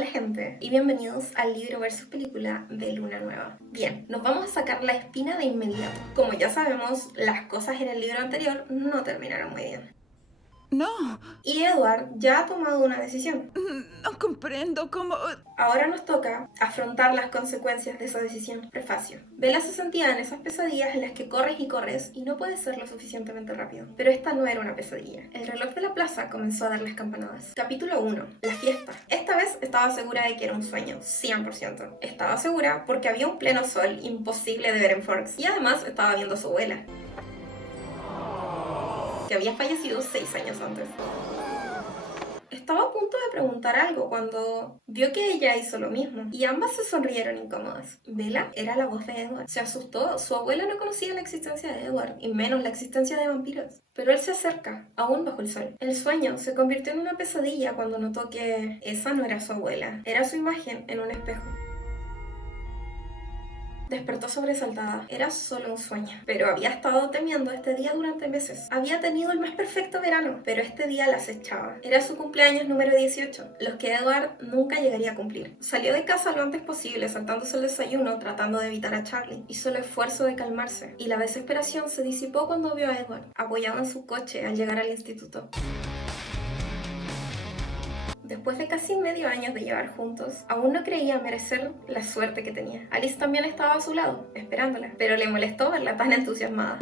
Hola gente y bienvenidos al libro versus película de Luna Nueva. Bien, nos vamos a sacar la espina de inmediato. Como ya sabemos, las cosas en el libro anterior no terminaron muy bien. No, Y Edward ya ha tomado una decisión. no comprendo cómo... Ahora nos toca afrontar las consecuencias de esa decisión. Prefacio. Bella se sentía en esas pesadillas en las que corres y no puedes ser lo suficientemente rápido. Pero esta no era una pesadilla. El reloj de la plaza comenzó a dar las campanadas. Capítulo 1. La fiesta. Esta vez estaba segura de que era un sueño, 100%. Estaba segura porque había un pleno sol imposible de ver en Forks. Y además estaba viendo a su abuela, que había fallecido 6 años antes. Estaba a punto de preguntar algo cuando vio que ella hizo lo mismo y ambas se sonrieron incómodas. Bella era la voz de Edward. Se asustó. Su abuela no conocía la existencia de Edward y menos la existencia de vampiros. Pero él se acerca, aún bajo el sol. El sueño se convirtió en una pesadilla cuando notó que esa no era su abuela, era su imagen en un espejo. Despertó sobresaltada. Era solo un sueño. Pero había estado temiendo este día durante meses. Había tenido el más perfecto verano, pero este día la acechaba. Era su cumpleaños número 18, los que Edward nunca llegaría a cumplir. Salió de casa lo antes posible, saltándose el desayuno, tratando de evitar a Charlie. Hizo el esfuerzo de calmarse, y la desesperación se disipó cuando vio a Edward, apoyado en su coche al llegar al instituto. Después de casi medio año de llevar juntos, aún no creía merecer la suerte que tenía. Alice también estaba a su lado, esperándola, pero le molestó verla tan entusiasmada.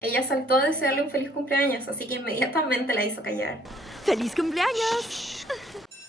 Ella saltó a desearle un feliz cumpleaños, así que inmediatamente la hizo callar. ¡Feliz cumpleaños!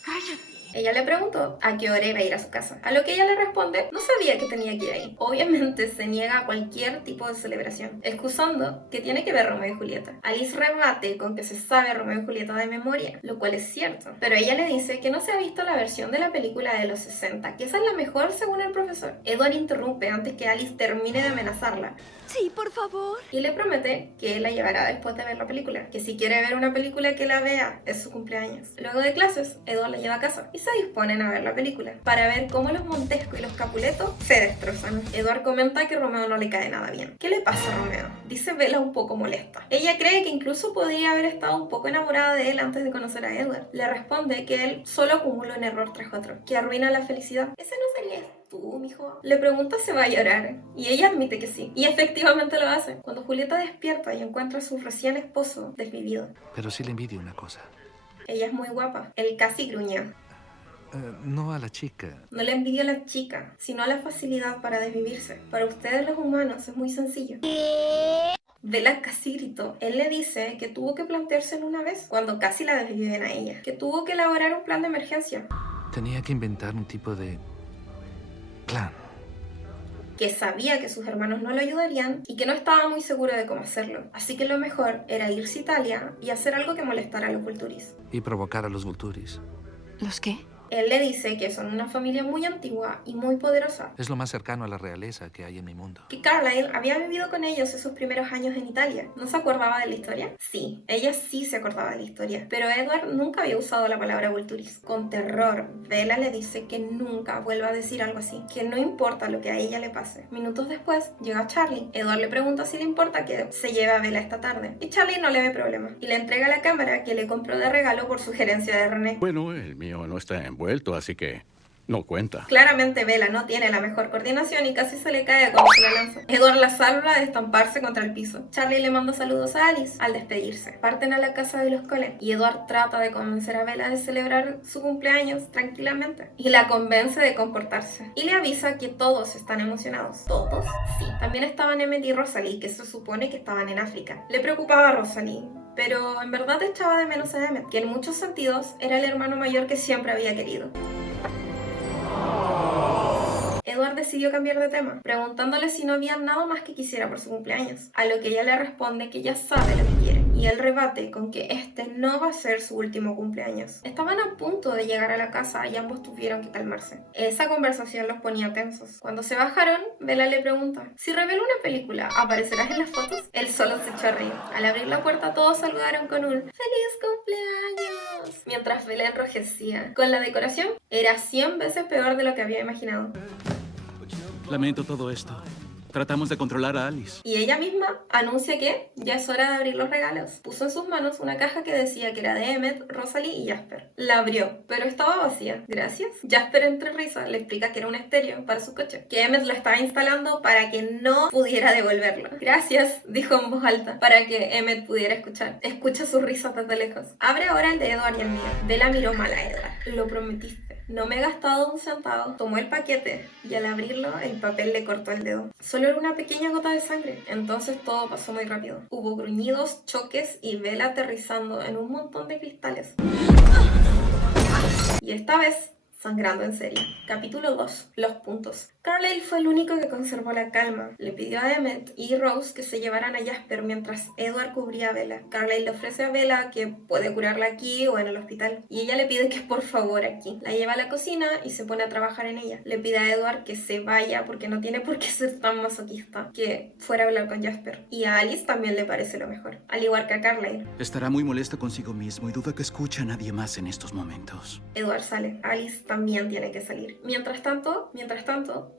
¡Cállate! Ella le preguntó a qué hora iba a ir a su casa, a lo que ella le responde, no sabía que tenía que ir ahí. Obviamente se niega a cualquier tipo de celebración, excusando que tiene que ver Romeo y Julieta. Alice rebate con que se sabe Romeo y Julieta de memoria, lo cual es cierto, pero ella le dice que no se ha visto la versión de la película de los 60, que esa es la mejor según el profesor. Edward interrumpe antes que Alice termine de amenazarla Sí, por favor. y le promete que él la llevará después de ver la película, que si quiere ver una película que la vea, es su cumpleaños. Luego de clases, Edward la lleva a casa y se disponen a ver la película, para ver cómo los Montesco y los Capuleto se destrozan. Edward comenta que Romeo no le cae nada bien. ¿Qué le pasa a Romeo?, dice Bella un poco molesta. Ella cree que incluso podría haber estado un poco enamorada de él antes de conocer a Edward. Le responde que él solo acumula un error tras otro, que arruina la felicidad. Ese no sería tú, mijo. Le pregunta si va a llorar y ella admite que sí, y efectivamente lo hace. Cuando Julieta despierta y encuentra a su recién esposo desvivido. Pero sí le envidio una cosa. Ella es muy guapa. Él casi gruña. No a la chica. No le envidia a la chica, sino a la facilidad para desvivirse. Para ustedes los humanos es muy sencillo. Bella casi gritó. Él le dice que tuvo que planteárselo una vez cuando casi la desviven a ella, que tuvo que elaborar un plan de emergencia, Tenía que inventar un tipo de plan. que sabía que sus hermanos no lo ayudarían y que no estaba muy seguro de cómo hacerlo. Así que lo mejor era irse a Italia y hacer algo que molestara a los Vulturis. Y provocar a los Vulturis. ¿Los qué? Él le dice que son una familia muy antigua y muy poderosa, Es lo más cercano a la realeza que hay en mi mundo. que Carlyle había vivido con ellos esos primeros años en Italia. ¿No se acordaba de la historia? Sí, ella sí se acordaba de la historia, pero Edward nunca había usado la palabra Vulturis. Con terror, Bella le dice que nunca vuelva a decir algo así, que no importa lo que a ella le pase. Minutos después, llega Charlie. Edward le pregunta si le importa que se lleve a Bella esta tarde, y Charlie no le ve problema, y le entrega la cámara que le compró de regalo por sugerencia de René. Bueno, el mío no está envuelto, así que no cuenta. Claramente Bella no tiene la mejor coordinación y casi se le cae cuando se la lanza. Edward la salva de estamparse contra el piso. Charlie le manda saludos a Alice al despedirse. Parten a la casa de los Cullen y Edward trata de convencer a Bella de celebrar su cumpleaños tranquilamente y la convence de comportarse. Y le avisa que todos están emocionados. ¿Todos? Sí. También estaban Emmett y Rosalie, que se supone que estaban en África. Le preocupaba a Rosalie, pero en verdad echaba de menos a Emmett, que en muchos sentidos era el hermano mayor que siempre había querido. Edward decidió cambiar de tema, preguntándole si no había nada más que quisiera por su cumpleaños, a lo que ella le responde que ya sabe lo que quiere, y él rebate con que este no va a ser su último cumpleaños. Estaban a punto de llegar a la casa y ambos tuvieron que calmarse. Esa conversación los ponía tensos. Cuando se bajaron, Bella le pregunta, si revelo una película, ¿aparecerás en las fotos? Él solo se echó a reír. Al abrir la puerta todos saludaron con un ¡Feliz cumpleaños! Mientras Bella enrojecía. Con la decoración, era 100 veces peor de lo que había imaginado. Lamento todo esto. Tratamos de controlar a Alice. Y ella misma anuncia que ya es hora de abrir los regalos. Puso en sus manos una caja que decía que era de Emmett, Rosalie y Jasper. La abrió, pero estaba vacía. Gracias. Jasper, entre risas, le explica que era un estéreo para su coche, que Emmett lo estaba instalando para que no pudiera devolverlo. Gracias, dijo en voz alta, para que Emmett pudiera escuchar. Escucha sus risas desde lejos. Abre ahora el de Edward y el mío. Bella miró mal a Edward. Lo prometiste. No me he gastado un centavo. Tomó el paquete y al abrirlo el papel le cortó el dedo. Solo era una pequeña gota de sangre. Entonces todo pasó muy rápido. Hubo gruñidos, choques y Bella aterrizando en un montón de cristales. Y esta vez sangrando en serio. Capítulo 2. Los puntos. Carlyle fue el único que conservó la calma. Le pidió a Emmett y Rose que se llevaran a Jasper mientras Edward cubría a Bella. Carlyle le ofrece a Bella que puede curarla aquí o en el hospital. Y ella le pide que por favor aquí. La lleva a la cocina y se pone a trabajar en ella. Le pide a Edward que se vaya porque no tiene por qué ser tan masoquista. Que fuera a hablar con Jasper. Y a Alice también le parece lo mejor. Al igual que a Carlyle. Estará muy molesto consigo mismo y duda que escuche a nadie más en estos momentos. Edward sale. Alice también tiene que salir. Mientras tanto,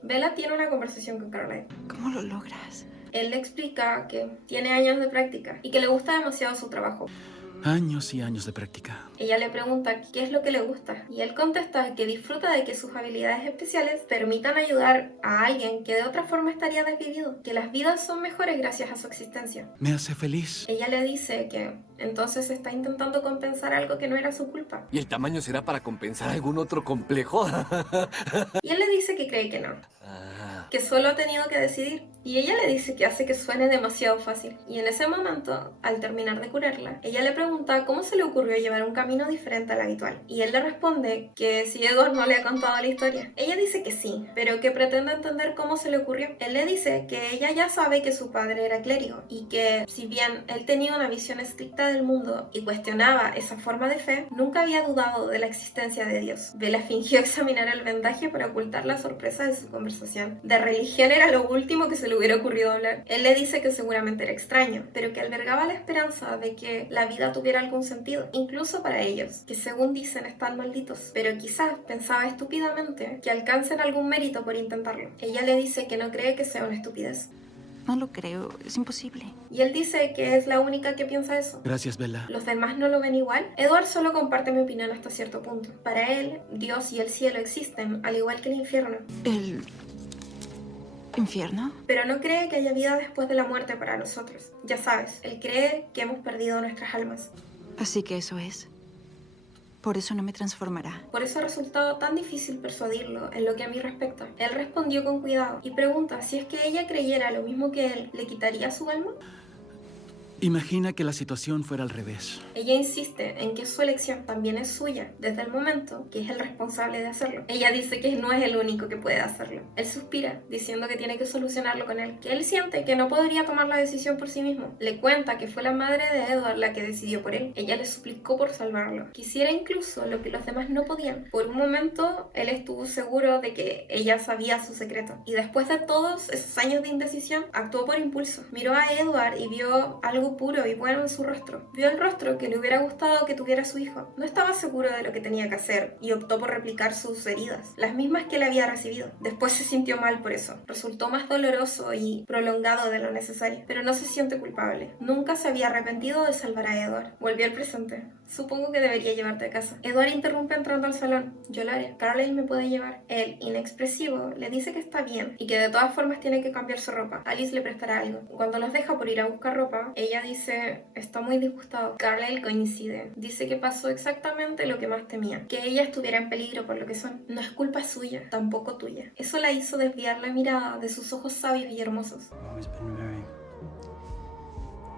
Bella tiene una conversación con Carlyle. ¿Cómo lo logras? Él le explica que tiene años de práctica y que le gusta demasiado su trabajo. Años y años de práctica. Ella le pregunta qué es lo que le gusta y él contesta que disfruta de que sus habilidades especiales permitan ayudar a alguien que de otra forma estaría desvivido, que las vidas son mejores gracias a su existencia. Me hace feliz. Ella le dice que entonces está intentando compensar algo que no era su culpa. ¿Y el tamaño será para compensar algún otro complejo? Y él le dice que cree que no, que solo ha tenido que decidir. Y ella le dice que hace que suene demasiado fácil. Y en ese momento, al terminar de curarla, ella le pregunta cómo se le ocurrió llevar un camino diferente al habitual. Y él le responde que si Edward no le ha contado la historia. Ella dice que sí, pero que pretende entender cómo se le ocurrió. Él le dice que ella ya sabe que su padre era clérigo y que si bien él tenía una visión estricta del mundo y cuestionaba esa forma de fe, nunca había dudado de la existencia de Dios. Bella fingió examinar el vendaje para ocultar la sorpresa de su conversación. De religión era lo último que se le hubiera ocurrido hablar. Él le dice que seguramente era extraño, pero que albergaba la esperanza de que la vida tuviera algún sentido, incluso para ellos, que según dicen están malditos. Pero quizás pensaba estúpidamente que alcancen algún mérito por intentarlo. Ella le dice que no cree que sea una estupidez. No lo creo, es imposible. Y él dice que es la única que piensa eso. Gracias, Bella. ¿Los demás no lo ven igual? Edward solo comparte mi opinión hasta cierto punto. Para él, Dios y el cielo existen, al igual que el infierno. ¿El infierno? Pero no cree que haya vida después de la muerte para nosotros. Ya sabes, él cree que hemos perdido nuestras almas. Así que eso es. Por eso no me transformará. Por eso ha resultado tan difícil persuadirlo en lo que a mí respecta. Él respondió con cuidado y pregunta si es que ella creyera lo mismo que él, ¿le quitaría su alma? Imagina que la situación fuera al revés. Ella insiste en que su elección también es suya, desde el momento que es el responsable de hacerlo. Ella dice que no es el único que puede hacerlo. Él suspira, diciendo que tiene que solucionarlo con él, que él siente que no podría tomar la decisión por sí mismo. Le cuenta que fue la madre de Edward la que decidió por él. Ella le suplicó por salvarlo. Quisiera incluso lo que los demás no podían. Por un momento, él estuvo seguro de que ella sabía su secreto. Y después de todos esos años de indecisión, actuó por impulso. Miró a Edward y vio algo puro y bueno en su rostro. Vio el rostro que le hubiera gustado que tuviera su hijo. No estaba seguro de lo que tenía que hacer y optó por replicar sus heridas, las mismas que él había recibido. Después se sintió mal por eso. Resultó más doloroso y prolongado de lo necesario, pero no se siente culpable. Nunca se había arrepentido de salvar a Edward. Volvió al presente. Supongo que debería llevarte a casa. Edward interrumpe entrando al salón. Yo lo haré. Carlyle me puede llevar. Él, inexpresivo, le dice que está bien y que de todas formas tiene que cambiar su ropa. Alice le prestará algo. Cuando los deja por ir a buscar ropa, ella dice, está muy disgustado. Carlyle coincide. Dice que pasó exactamente lo que más temía. Que ella estuviera en peligro por lo que son. No es culpa suya, tampoco tuya. Eso la hizo desviar la mirada de sus ojos sabios y hermosos. Always been very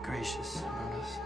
gracious around us.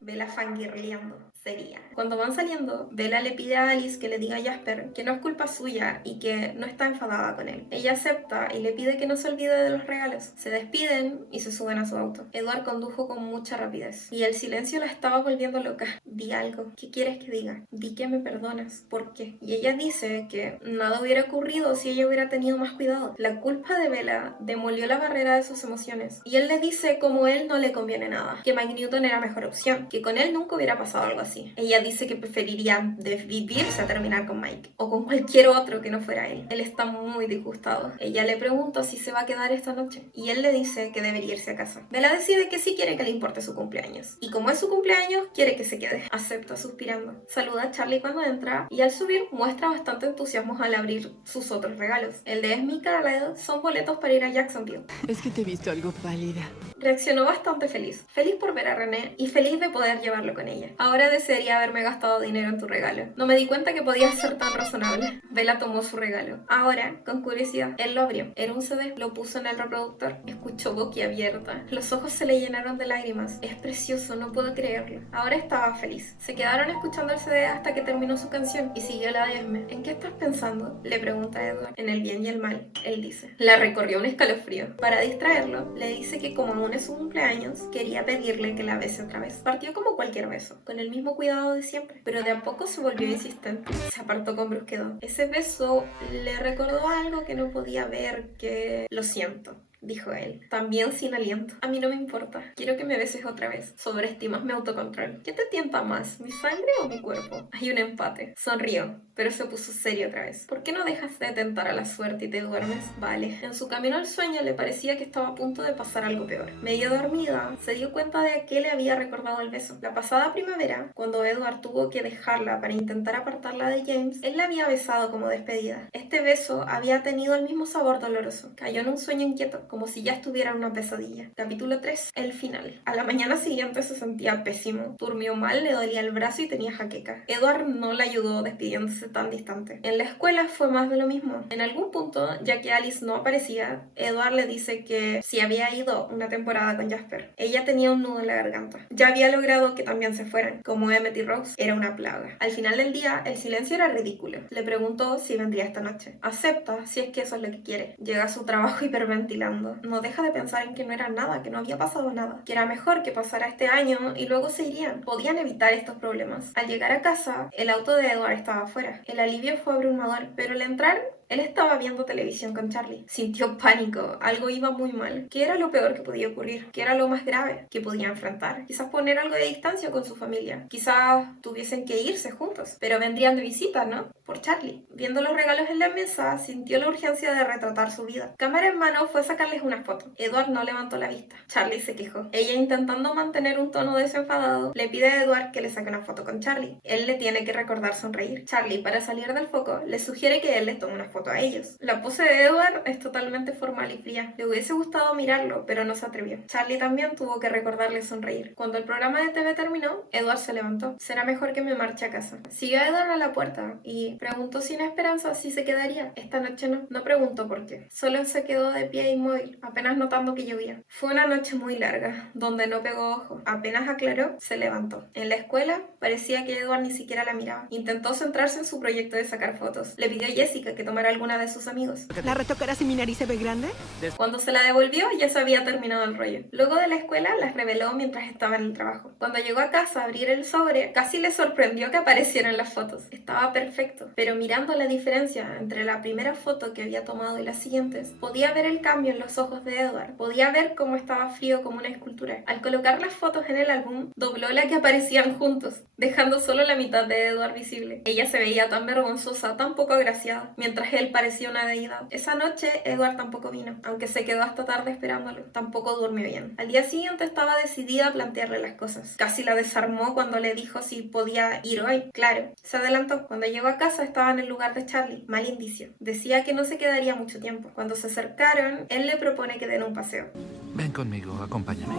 Bella fangirleando. Sería. Cuando van saliendo, Bella le pide a Alice que le diga a Jasper que no es culpa suya y que no está enfadada con él. Ella acepta y le pide que no se olvide de los regalos. Se despiden y se suben a su auto. Edward condujo con mucha rapidez y el silencio la estaba volviendo loca. Di algo. ¿Qué quieres que diga? Di que me perdonas. ¿Por qué? Y ella dice que nada hubiera ocurrido si ella hubiera tenido más cuidado. La culpa de Bella demolió la barrera de sus emociones y él le dice como él no le conviene nada, que Mike Newton era mejor opción, que con él nunca hubiera pasado algo así. Ella dice que preferiría desvivirse a terminar con Mike o con cualquier otro que no fuera él. Él está muy disgustado. Ella le pregunta si se va a quedar esta noche y él le dice que debería irse a casa. Bella decide que sí quiere que le importe su cumpleaños y como es su cumpleaños quiere que se quede. Acepta suspirando. Saluda a Charlie cuando entra y al subir muestra bastante entusiasmo al abrir sus otros regalos. El de Esme y Carlisle son boletos para ir a Jacksonville. Es que te he visto algo pálida. Reaccionó bastante feliz. Feliz por ver a René y feliz de poder llevarlo con ella. Ahora desearía haberme gastado dinero en tu regalo. No me di cuenta que podías ser tan razonable. Bella tomó su regalo. Ahora, con curiosidad, él lo abrió. Era un CD. Lo puso en el reproductor. Escuchó boquiabierta. Los ojos se le llenaron de lágrimas. Es precioso, no puedo creerlo. Ahora estaba feliz. Se quedaron escuchando el CD hasta que terminó su canción y siguió la de Esme. ¿En qué estás pensando? Le pregunta a Edward. En el bien y el mal, él dice. La recorrió un escalofrío. Para distraerlo, le dice que como aún es su cumpleaños, quería pedirle que la bese otra vez. Partió como cualquier beso, con el mismo cuidado de siempre, pero de a poco se volvió insistente. Se apartó con brusquedad. Ese beso le recordó algo que no podía ver, que... Lo siento, dijo él, también sin aliento. A mí no me importa. Quiero que me beses otra vez. Sobreestimas mi autocontrol. ¿Qué te tienta más, mi sangre o mi cuerpo? Hay un empate. Sonrió, pero se puso serio otra vez. ¿Por qué no dejas de tentar a la suerte y te duermes? Vale. En su camino al sueño le parecía que estaba a punto de pasar algo peor. Medio dormida, se dio cuenta de a qué le había recordado el beso. La pasada primavera, cuando Edward tuvo que dejarla para intentar apartarla de James, él la había besado como despedida. Este beso había tenido el mismo sabor doloroso. Cayó en un sueño inquieto, como si ya estuviera en una pesadilla. Capítulo 3. El final. A la mañana siguiente se sentía pésimo. Durmió mal, le dolía el brazo y tenía jaqueca. Edward no la ayudó despidiéndose tan distante. En la escuela fue más de lo mismo. En algún punto, ya que Alice no aparecía, Edward le dice que si había ido una temporada con Jasper. Ella tenía un nudo en la garganta. Ya había logrado que también se fueran. Como Emmett y Rose, era una plaga. Al final del día, el silencio era ridículo. Le preguntó si vendría esta noche. Acepta, si es que eso es lo que quiere. Llega a su trabajo hiperventilando. No deja de pensar en que no era nada, que no había pasado nada. Que era mejor que pasara este año y luego se irían. Podían evitar estos problemas. Al llegar a casa, el auto de Edward estaba afuera. El alivio fue abrumador, pero al entrar, él estaba viendo televisión con Charlie. Sintió pánico, algo iba muy mal. ¿Qué era lo peor que podía ocurrir? ¿Qué era lo más grave que podía enfrentar? Quizás poner algo de distancia con su familia. Quizás tuviesen que irse juntos, pero vendrían de visita, ¿no? Por Charlie. Viendo los regalos en la mesa, sintió la urgencia de retratar su vida. Cámara en mano fue a sacarles una foto. Edward no levantó la vista. Charlie se quejó. Ella, intentando mantener un tono desenfadado, le pide a Edward que le saque una foto con Charlie. Él le tiene que recordar sonreír. Charlie, para salir del foco, le sugiere que él les tome una foto a ellos. La pose de Edward es totalmente formal y fría. Le hubiese gustado mirarlo, pero no se atrevió. Charlie también tuvo que recordarle sonreír. Cuando el programa de TV terminó, Edward se levantó. Será mejor que me marche a casa. Siguió a Edward a la puerta y preguntó sin esperanza si se quedaría. Esta noche no. No preguntó por qué. Solo se quedó de pie inmóvil, apenas notando que llovía. Fue una noche muy larga, donde no pegó ojo. Apenas aclaró, se levantó. En la escuela, parecía que Edward ni siquiera la miraba. Intentó centrarse en su proyecto de sacar fotos. Le pidió a Jessica que tomara alguna de sus amigos. ¿La retocarás y mi nariz se ve grande? Cuando se la devolvió, ya se había terminado el rollo. Luego de la escuela, las reveló mientras estaba en el trabajo. Cuando llegó a casa a abrir el sobre, casi le sorprendió que aparecieran las fotos. Estaba perfecto, pero mirando la diferencia entre la primera foto que había tomado y las siguientes, podía ver el cambio en los ojos de Edward. Podía ver cómo estaba frío como una escultura. Al colocar las fotos en el álbum, dobló la que aparecían juntos, dejando solo la mitad de Edward visible. Ella se veía tan vergonzosa, tan poco agraciada, mientras él parecía una deidad. Esa noche, Edward tampoco vino, aunque se quedó hasta tarde esperándolo. Tampoco durmió bien. Al día siguiente estaba decidida a plantearle las cosas. Casi la desarmó cuando le dijo si podía ir hoy. Claro, se adelantó. Cuando llegó a casa estaba en el lugar de Charlie. Mal indicio. Decía que no se quedaría mucho tiempo. Cuando se acercaron, él le propone que den un paseo. Ven conmigo, acompáñame.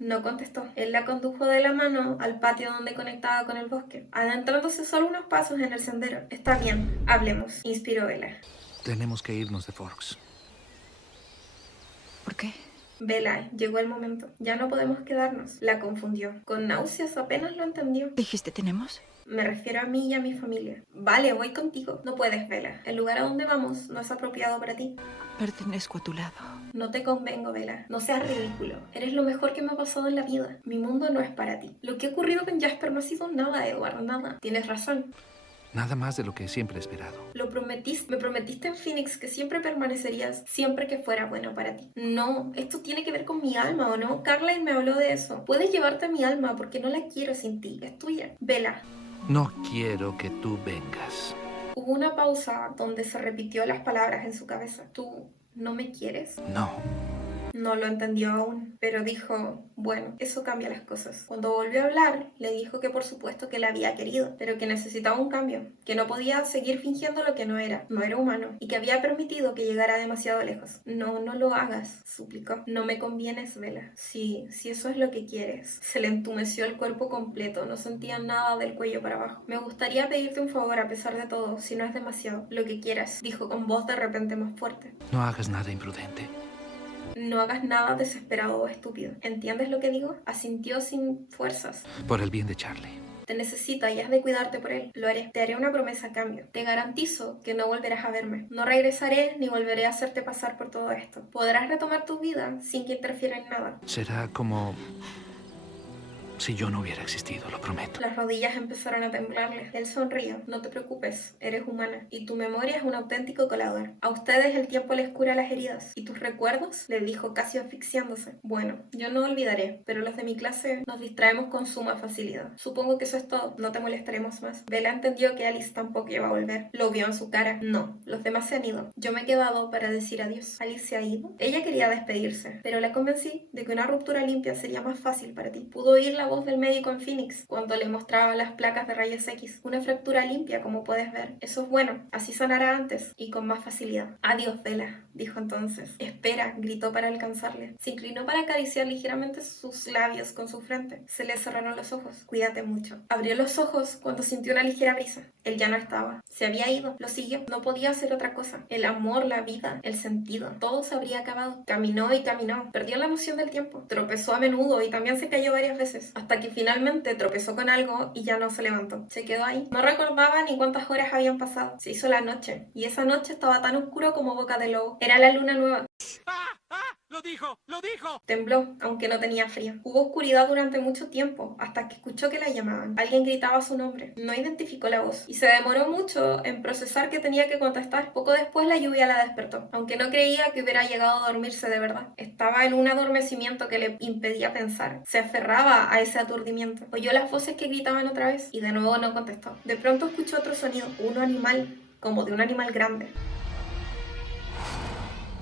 No contestó. Él la condujo de la mano al patio donde conectaba con el bosque, adentrándose solo unos pasos en el sendero. Está bien, hablemos, inspiró Bella. Tenemos que irnos de Forks. ¿Por qué? Bella, llegó el momento. Ya no podemos quedarnos. La confundió. Con náuseas apenas lo entendió. ¿Dijiste tenemos? Me refiero a mí y a mi familia. Vale, voy contigo. No puedes, Bella. El lugar a donde vamos no es apropiado para ti. Pertenezco a tu lado. No te convengo, Bella. No seas ridículo. Eres lo mejor que me ha pasado en la vida. Mi mundo no es para ti. Lo que ha ocurrido con Jasper no ha sido nada, Edward, nada. Tienes razón. Nada más de lo que siempre he esperado. Me prometiste en Phoenix que siempre permanecerías, siempre que fuera bueno para ti. No, esto tiene que ver con mi alma, ¿o no? Carlyle me habló de eso. Puedes llevarte a mi alma porque no la quiero sin ti, es tuya. Vela. No quiero que tú vengas. Hubo una pausa donde se repitió las palabras en su cabeza. ¿Tú no me quieres? No. No lo entendió aún, pero dijo, bueno, eso cambia las cosas. Cuando volvió a hablar, le dijo que por supuesto que la había querido, pero que necesitaba un cambio, que no podía seguir fingiendo lo que no era humano, y que había permitido que llegara demasiado lejos. No, no lo hagas, suplicó. No me convienes, Vela. Si eso es lo que quieres. Se le entumeció el cuerpo completo, no sentía nada del cuello para abajo. Me gustaría pedirte un favor a pesar de todo, si no es demasiado. Lo que quieras, dijo con voz de repente más fuerte. No hagas nada imprudente. No hagas nada desesperado o estúpido. ¿Entiendes lo que digo? Asintió sin fuerzas. Por el bien de Charlie. Te necesita y has de cuidarte por él. Lo haré. Te haré una promesa a cambio. Te garantizo que no volverás a verme. No regresaré ni volveré a hacerte pasar por todo esto. Podrás retomar tu vida sin que interfiera en nada. Será como si yo no hubiera existido, lo prometo. Las rodillas empezaron a temblarle. Él sonrió. No te preocupes, eres humana. Y tu memoria es un auténtico colador. A ustedes el tiempo les cura las heridas. ¿Y tus recuerdos? Le dijo casi asfixiándose. Bueno, yo no olvidaré, pero los de mi clase nos distraemos con suma facilidad. Supongo que eso es todo. No te molestaremos más. Bella entendió que Alice tampoco iba a volver. Lo vio en su cara. No, los demás se han ido. Yo me he quedado para decir adiós. ¿Alice se ha ido? Ella quería despedirse, pero la convencí de que una ruptura limpia sería más fácil para ti. Pudo oír la voz del médico en Phoenix cuando le mostraba las placas de rayos X. Una fractura limpia, como puedes ver. Eso es bueno. Así sanará antes y con más facilidad. Adiós, Bella, dijo entonces. Espera, gritó para alcanzarle. Se inclinó para acariciar ligeramente sus labios con su frente. Se le cerraron los ojos. Cuídate mucho. Abrió los ojos cuando sintió una ligera brisa. Él ya no estaba. Se había ido. Lo siguió. No podía hacer otra cosa. El amor, la vida, el sentido. Todo se habría acabado. Caminó y caminó. Perdió la noción del tiempo. Tropezó a menudo y también se cayó varias veces. Hasta que finalmente tropezó con algo y ya no se levantó. Se quedó ahí. No recordaba ni cuántas horas habían pasado. Se hizo la noche. Y esa noche estaba tan oscuro como boca de lobo. Era la luna nueva. ¡Lo dijo! ¡Lo dijo! Tembló, aunque no tenía frío. Hubo oscuridad durante mucho tiempo, hasta que escuchó que la llamaban. Alguien gritaba su nombre. No identificó la voz. Y se demoró mucho en procesar que tenía que contestar. Poco después la lluvia la despertó, aunque no creía que hubiera llegado a dormirse de verdad. Estaba en un adormecimiento que le impedía pensar. Se aferraba a ese aturdimiento. Oyó las voces que gritaban otra vez y de nuevo no contestó. De pronto escuchó otro sonido, uno animal, como de un animal grande.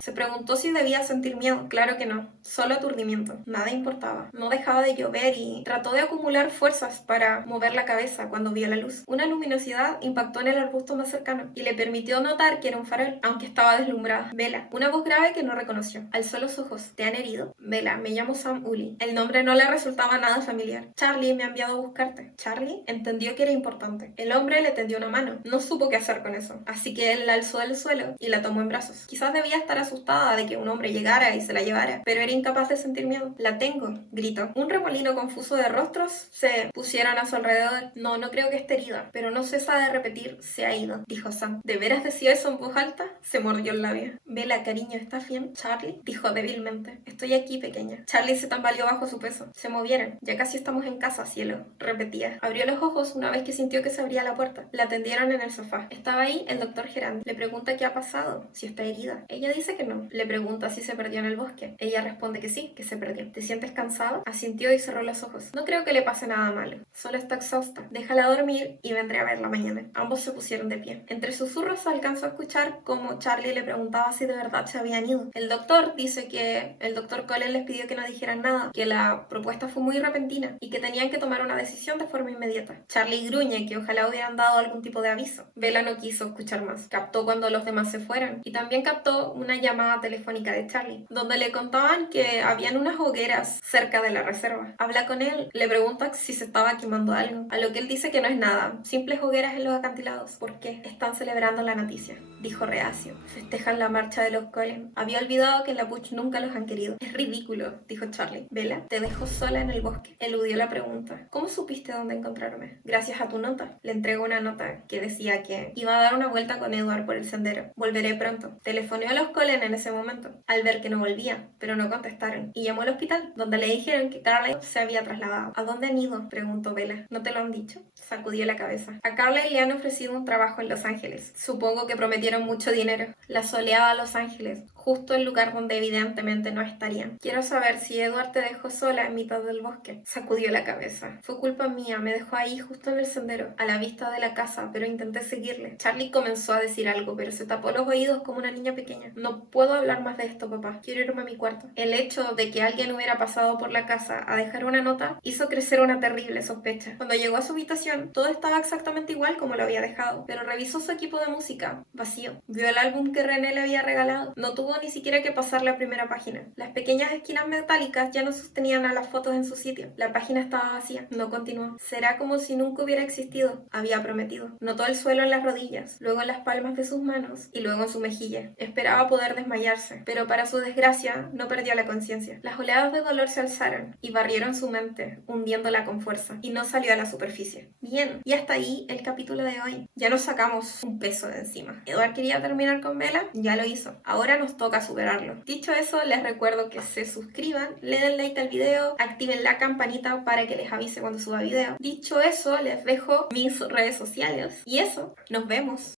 Se preguntó si debía sentir miedo. Claro que no, solo aturdimiento. Nada importaba. No dejaba de llover y trató de acumular fuerzas para mover la cabeza cuando vio la luz. Una luminosidad impactó en el arbusto más cercano y le permitió notar que era un farol, aunque estaba deslumbrada. Vela, una voz grave que no reconoció. Alzó los ojos. ¿Te han herido? Vela, me llamo Sam Uli. El nombre no le resultaba nada familiar. Charlie me ha enviado a buscarte. Charlie entendió que era importante. El hombre le tendió una mano. No supo qué hacer con eso. Así que él la alzó del suelo y la tomó en brazos. Quizás debía estar asustada de que un hombre llegara y se la llevara, pero era incapaz de sentir miedo. La tengo, gritó. Un remolino confuso de rostros se pusieron a su alrededor. No creo que esté herida, pero no cesa de repetir, se ha ido, dijo Sam. ¿De veras decía eso en voz alta? Se mordió el labio. Vela, cariño, ¿estás bien? Charlie, dijo débilmente. Estoy aquí, pequeña. Charlie se tambaleó bajo su peso. Se movieron. Ya casi estamos en casa, cielo, repetía. Abrió los ojos una vez que sintió que se abría la puerta. La atendieron en el sofá. Estaba ahí el doctor Gerard. Le pregunta qué ha pasado, si está herida. Ella dice que no. Le pregunta si se perdió en el bosque. Ella responde que sí, que se perdió. ¿Te sientes cansado? Asintió y cerró los ojos. No creo que le pase nada malo. Solo está exhausta. Déjala dormir y vendré a verla mañana. Ambos se pusieron de pie. Entre susurros alcanzó a escuchar cómo Charlie le preguntaba si de verdad se habían ido. El doctor dice que el doctor Cullen les pidió que no dijeran nada, que la propuesta fue muy repentina y que tenían que tomar una decisión de forma inmediata. Charlie gruñe que ojalá hubieran dado algún tipo de aviso. Bella no quiso escuchar más. Captó cuando los demás se fueran y también captó una llamada telefónica de Charlie, donde le contaban que habían unas hogueras cerca de la reserva. Habla con él, le pregunta si se estaba quemando algo, a lo que él dice que no es nada, simples hogueras en los acantilados. ¿Por qué? Están celebrando la noticia, dijo reacio. Festejan la marcha de los Cullen. Había olvidado que en la Puch nunca los han querido. Es ridículo, dijo Charlie. Bella, te dejo sola en el bosque. Eludió la pregunta. ¿Cómo supiste dónde encontrarme? Gracias a tu nota. Le entregó una nota que decía que iba a dar una vuelta con Edward por el sendero. Volveré pronto. Telefoneó a los Cullen bien en ese momento, al ver que no volvía, pero no contestaron, y llamó al hospital, donde le dijeron que Carly se había trasladado. ¿A dónde han ido?, preguntó Bella. ¿No te lo han dicho? Sacudió la cabeza. A Carly le han ofrecido un trabajo en Los Ángeles. Supongo que prometieron mucho dinero. La soleada Los Ángeles, justo el lugar donde evidentemente no estarían. Quiero saber si Edward te dejó sola en mitad del bosque. Sacudió la cabeza. Fue culpa mía, me dejó ahí justo en el sendero, a la vista de la casa, pero intenté seguirle. Charlie comenzó a decir algo, pero se tapó los oídos como una niña pequeña. No puedo hablar más de esto, papá. Quiero irme a mi cuarto. El hecho de que alguien hubiera pasado por la casa a dejar una nota hizo crecer una terrible sospecha. Cuando llegó a su habitación, todo estaba exactamente igual como lo había dejado, pero revisó su equipo de música, vacío. Vio el álbum que René le había regalado. No tuvo ni siquiera que pasar la primera página. Las pequeñas esquinas metálicas ya no sostenían a las fotos en su sitio. La página estaba vacía. No continuó. Será como si nunca hubiera existido, había prometido. Notó el suelo en las rodillas, luego en las palmas de sus manos y luego en su mejilla. Esperaba poder desmayarse, pero para su desgracia no perdió la conciencia. Las oleadas de dolor se alzaron y barrieron su mente, hundiéndola con fuerza, y no salió a la superficie. Bien, y hasta ahí el capítulo de hoy. Ya nos sacamos un peso de encima. Edward quería terminar con Bella, ya lo hizo. Ahora nos toca superarlo. Dicho eso, les recuerdo que se suscriban, le den like al video, activen la campanita para que les avise cuando suba video. Dicho eso, les dejo mis redes sociales. Y eso, nos vemos.